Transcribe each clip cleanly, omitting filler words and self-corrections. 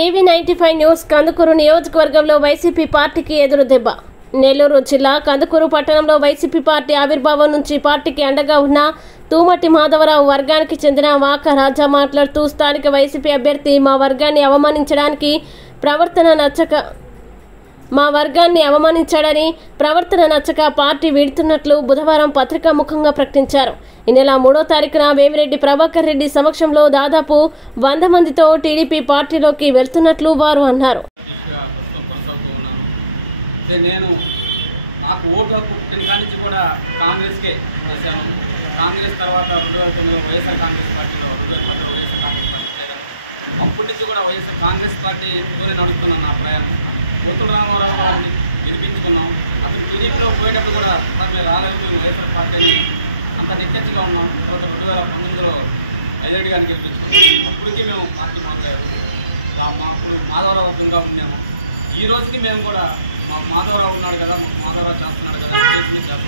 టీవీ95 news Kandukur నియోజకవర్గంలో YCP పార్టీకి ఎదురు దెబ్బ. నెల్లూరు జిల్లా కందుకూరు పట్టణంలో వైసీపీ పార్టీ ఆవిర్భావం నుంచి పార్టీకి అండగా ఉన్న తూమటి మాధవరావు వర్గానికి చెందిన వాక రాజా మాట్లాడుతూ స్థానిక వైసీపీ అభ్యర్థి మా వర్గాన్ని అవమానించడాని నచ్చక పార్టీ వీడుతున్నట్లు బుధవారం పత్రికా ముఖంగా ప్రకటించారు. ఈ నెల 3వ తారీఖున వేమిరెడ్డి ప్రభాకర్ రెడ్డి సమక్షంలో దాదాపు 100 మందితో టీడీపీ పార్టీలోకి వెళ్తున్నట్లు వారు అన్నారు. గెలిపించుకున్నాం. అసలు టీడీపీలో పోయేటప్పుడు కూడా మేము రాలేదు, వైఎస్ఆర్ పార్టీని అంత నెక్కెచ్చుగా ఉన్నాం. 2019లో ఐరెడ్డి గారిని గెలిపించుకున్నాం. అప్పటికి మేము పార్టీ మాట్లాడారు, అప్పుడు మాధవరావు వర్గంగా ఉన్నాము. ఈ రోజుకి మేము కూడా మా మాధవరావు ఉన్నాడు కదా, మాధవరావు చేస్తున్నాడు కదా చేస్తున్నాం.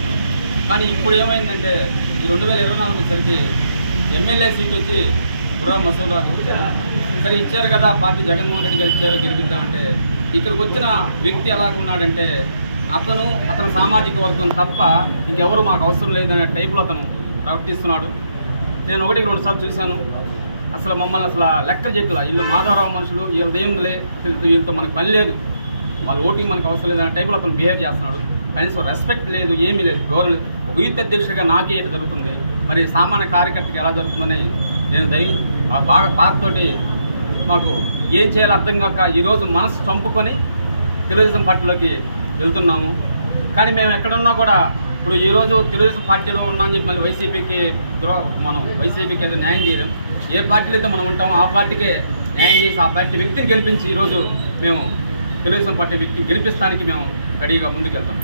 కానీ ఇప్పుడు ఏమైందంటే 2024 సరికి ఎమ్మెల్యే సీట్ వచ్చి గుర్రా మసూద్ ఇక్కడ ఇచ్చారు కదా, పార్టీ జగన్మోహన్ రెడ్డి గారు ఇచ్చారు గెలిపించామంటే ఇక్కడికి వచ్చిన వ్యక్తి ఎలాగున్నాడంటే అతను సామాజిక వర్గం తప్ప ఎవరు మాకు అవసరం లేదనే టైప్లో అతను ప్రవర్తిస్తున్నాడు. నేను 1-2 సార్లు చూశాను. అసలు మమ్మల్ని అసలు లెక్క చెప్పలా, వీళ్ళు మాధవరావు మనుషులు, వీళ్ళది ఏం లేదు, వీళ్ళతో మనకు పని లేదు, వాళ్ళ ఓటింగ్ మనకు అవసరం లేదనే టైప్లో అతను బిహేవ్ చేస్తున్నాడు. కనీసం రెస్పెక్ట్ లేదు, ఏమీ లేదు. గౌరవం యూత్ అధ్యక్షుడిగా నాకే ఏది జరుగుతుంది, మరి సామాన్య కార్యకర్తకి ఎలా జరుగుతుందని నేను బాగా బాధతోటి మాకు ఏం చేయాలో అర్థం కాక ఈరోజు మనసు చంపుకొని తెలుగుదేశం పార్టీలోకి వెళ్తున్నాము. కానీ మేము ఎక్కడున్నా కూడా ఇప్పుడు ఈరోజు తెలుగుదేశం పార్టీలో ఉన్నామని చెప్పి మళ్ళీ వైసీపీకి అయితే న్యాయం చేయడం, ఏ పార్టీలో అయితే మనం ఉంటామో ఆ పార్టీకే న్యాయం చేసి ఆ పార్టీ వ్యక్తిని గెలిపించి ఈరోజు మేము తెలుగుదేశం పార్టీ వ్యక్తి గెలిపిస్తానికి మేము రెడీగా ముందుకెళ్తాం.